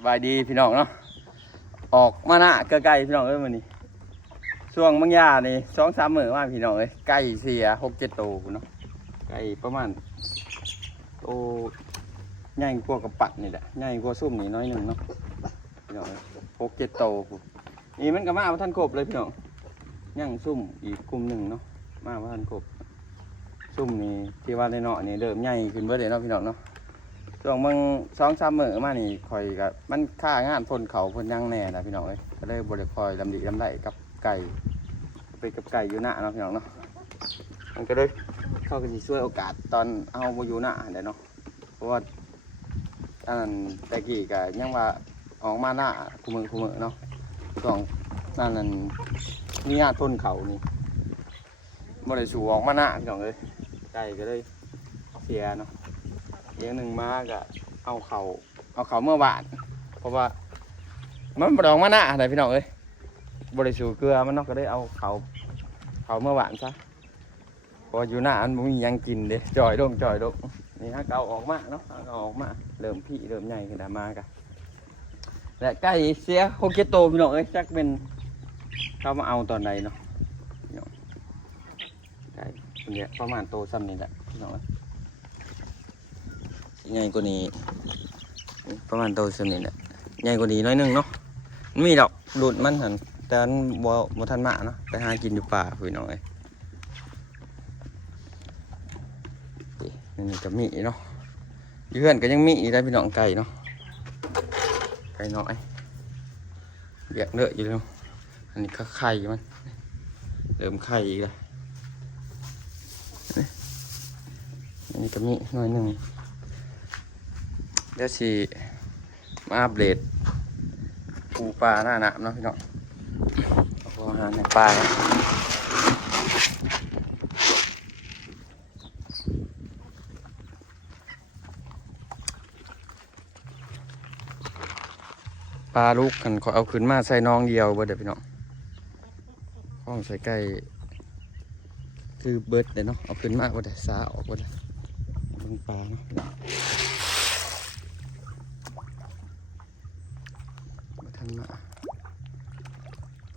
สบายดีพี่น้องเนาะออกมาหน้าใกล้ๆพี่น้องเอ้ยวันนี้ช่วงบางยานี่2-3 มื้อมาพี่น้องเอ้ยไก่เสีย6-7 ตัวเนาะไก่ประมาณโตใหญ่กว่ากับปัดนี่แหละใหญ่กว่าซุ่มนี่น้อยหนึ่งเนาะพี่น้อง6-7 ตัวนี่มันก็มาท่านครบเลยพี่น้องย่างซุ่มอีกกลุ่มหนึ่งเนาะมาท่านครบซุ่มนี่ที่ว่าได้เนาะนี่เริ่มใหญ่ขึ้นเบิดเลยเนาะพี่น้องเนาะช่วงมึง2-3 มื้อมานี่คอยกับมันค่างานพ่นเขาพ่นยังแน่นะพี่น้องเอ้ยก็เลยบริคอยลำดีลำไรกับไก่ไปกับไก่อยู่หน้าเนาะพี่น้องเนาะมันก็เลยเข้ากันช่วยโอกาสตอนเอามาอยู่หน้าเดี๋ยวเนาะเพราะว่าอันนั้นแต่กี้ก็ยังว่าออกมาหน้าคู่มือเนาะช่วงนั่นมีงานพ่นเขานี่บริสูออกมาหน้าพี่น้องเอ้ยไก่ก็เลยเสียเนาะอย่างหนึ่งมาก็เอาเขาเมื่อวานเพราะว่ามันบดองมาหน้าไหนพี่น้องเอ้ยบริสุทธิ์เกลือมันนอกก็ได้เอาเขาเมื่อวานซะพออยู่หน้ามันมียังกินเด้จ่อยดงนี่ฮะเอาออกมาเนาะเอาออกมาเริ่มพี่เริ่มใหญ่ขึ้นมากันและไก่เสีย6-7 ตัวพี่น้องเอ้ยจักเป็นเขามาเอาตอนใดเนาะไก่ตัวนี้ประมาณโตซ้ำนี่แหละพี่น้องใหญ่กว่านี้ประมาณโตส่วนนี้แหละใหญ่กว่านี้น้อยนึงเนาะมีดอกหลุดมันหันแต่อันบ่ทันมาเนาะไปหากินอยู่ป่าพี่น้องเอ้ยนี่ก็มีเนาะเพื่อนก็ยังมีอีกได้พี่น้องไก่เนาะไก่น้อยเบียกเนื้ออยู่แล้วอันนี้ก็ไข่มันเริ่มไข่อีกแล้วอันนี้ก็มีน้อยนึงเดี๋ยวสิมาอัปเดตปูปลาหน้าหนามเนาะพี่น้องเอาอาหารในปลาลูกกันขอเอาขึ้นมาใส่น้องเดียวเบิดเดี๋ยวพี่น้องห้องใส่ไก่คือเบิดเดี๋ยวเนาะเอาขึ้นมาบ่ได้สาออกบ่ได้ลงปลาเนาะทันมาป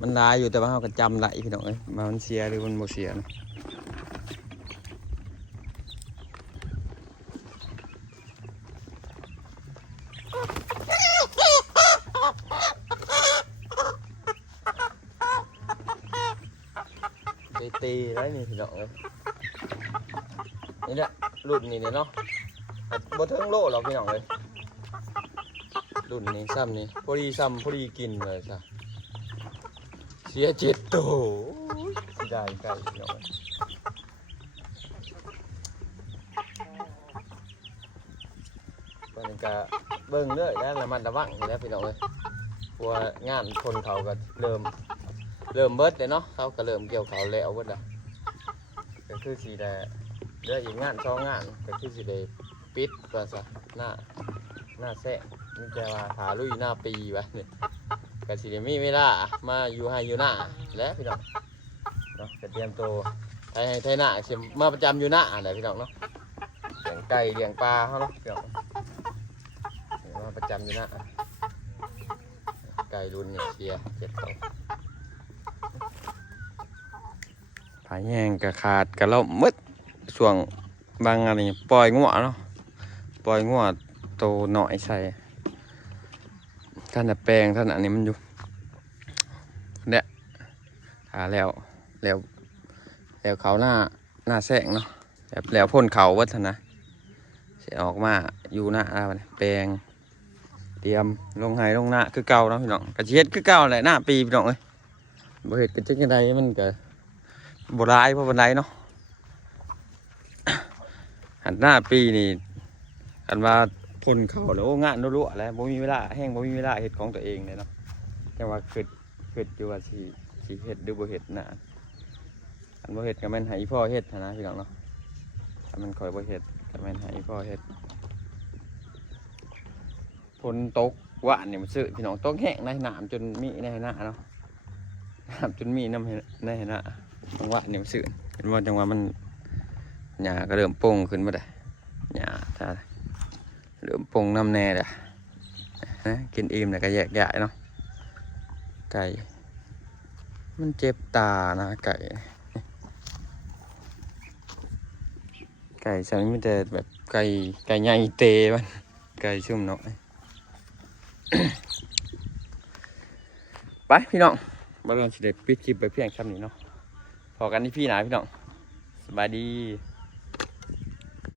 มันลายอยู่แต่ว่าเขาก็จำไหลพี่น้องเอ้ยมามันเสียหรือมันโมเสียนะตีได้นี่พี่น้องเอ้ยนี่แหละรุ่นนี้เนี่ยเนาะบ่ถึงโลหรอกพี่น้องเลยรุ่นนี้ซ้ำนี่พอดีซ้ำพอดีกินเลยจ้ะเสีย7 ตัวได้ไก่พี่น้องมันก็เบิ่งเรื่อยแล้วระมัดระวังนี่แหละพี่น้องเลยเพราะว่างานคนเขาก็เริ่มเบิดเลยเนาะเขาก็เริ่มเกี่ยวเขาแล้วเบิดละก็คือสีแดงเรื่องอีกงาน2 งานก็คือสีแดงปิดก่อนซะหน้าแซะนี่แต่ว่าหาลุยหน้าปีวะเนี่ยก็สีแดงมีเวลามาอยู่ให้อยู่หน้าแล้วพี่น้องเนาะจะเตรียมตัวไทยหน้าเสียมาประจำอยู่หน้าอะไรพี่น้องเนาะเลี้ยงไก่เลี้ยงปลาเขาเนาะพี่น้องมาประจำอยู่หน้าไก่รุ่นเนี่ยเสีย7 ตัวผายแห้งกระขาดกระล่มมืดช่วงบางอันนี้ปล่อยงัวเนาะปล่อยงัวโตหน่อยใส่ท่านแต่แปลงท่านอันนี้มันอยู่เนี่ยหาแล้วเขาหน้าแสงเนาะแล้วพ่นเขาวัฒนะเสียออกมาอยู่หน้าแล้วแปลงเตรียมลงไห้ลงหน้าคือเก่าเนาะพี่น้องกระเช็ดคือเก่าแหละหน้าปีพี่น้องเอ้ยบ่เห็ดกระเช็ดกันใดมันก็บ่ร้ายเพราะบ่ร้ายเนาะหันหน้าปีนี่อันว่าพ่นเขาแล้วงานรั่วๆแล้วบ่มีเวลาแห้งบ่มีเวลาเห็ดของตัวเองเลยเนาะแต่ว่าคิดอยู่ว่าสิเห็ดหรือบ่เห็ดนะอันบ่เห็ดก็แม่นให้พ่อเห็ดนะพี่น้องเนาะถ้ามันคอยบ่เห็ดก็แม่นให้พ่อเห็ดฝนตกหวานนี่มันซื้อพี่น้องตกแห้งในน้ำจนมีในหน้าเนาะน้ำจนมีน้ำในหน้าบางหวานนี่มันซื้อเห็นว่าจังว่ามันหญ้าก็เริ่มโป่งขึ้นมาได้หญ้าถ้าเริ่มโป่งน้ำแน่เลยนะกินอิ่มแล้วก็แยกย้ายเนาะไก่มันเจ็บตานะไก่ฉันไม่แต่แบบไก่ใหญ่เตะมันไก่ชุ่มน้อย ไปพี่น้องบ้านเราสิเด็ดปิดคลิปไปเพียงแค่นี้เนาะพอกันที่พี่หนาพี่น้องสบายดี